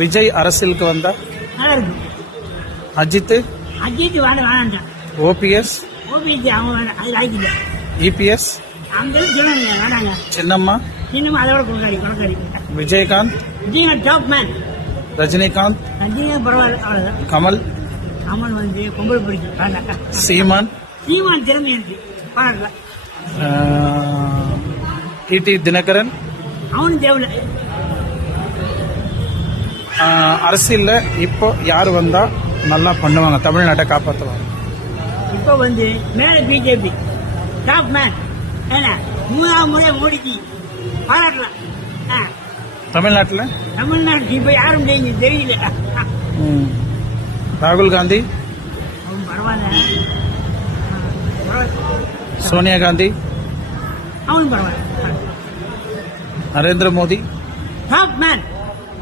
விஜய் அரசியலுக்கு வந்தா? நல்லா இருக்கும். அஜித்? அஜித் வேணான்ட்டான். ஓபிஎஸ்? ஓபிஎஸ் அவங்க வேணாம், அது ஆகிக்கல. இபிஎஸ்? அந்த சொன்னாங்க வேணாங்க. சின்னம்மா? சின்னம்மா அதோட கொண்டாடி. விஜயகாந்த்? Vijayakanth top man. ரஜினிகாந்த்? ரஜினிகாந்த் பரவாயில்ல, அவ்வளோதான். கமல்? கமல் வந்து பொங்கல் பிடிக்கும், வேண்டாம். சீமான்? சீமான் திறமை இருக்கு, பாராட்டல. டிடி தினகரன்? அவனு தேவையில்ல. அரசியல்ல இப்போ யார் வந்தா நல்லா பண்ணுவாங்க, தமிழ்நாட்டை காப்பாற்றுவாங்க? இப்போ வந்து மேல பிஜேபி டாப் மேன். ஏன்னா 3ஆவது முறை மோடிக்கு பாராட்டலாம். தமிழ்நாட்டில்? தமிழ்நாட்டுக்கு இப்ப யாரும் தெரியல. ராகுல் காந்தி? பரவாயில்ல. சோனியா காந்தி? அவனும் பரவாயில்ல. நரேந்திர மோடி? Top man.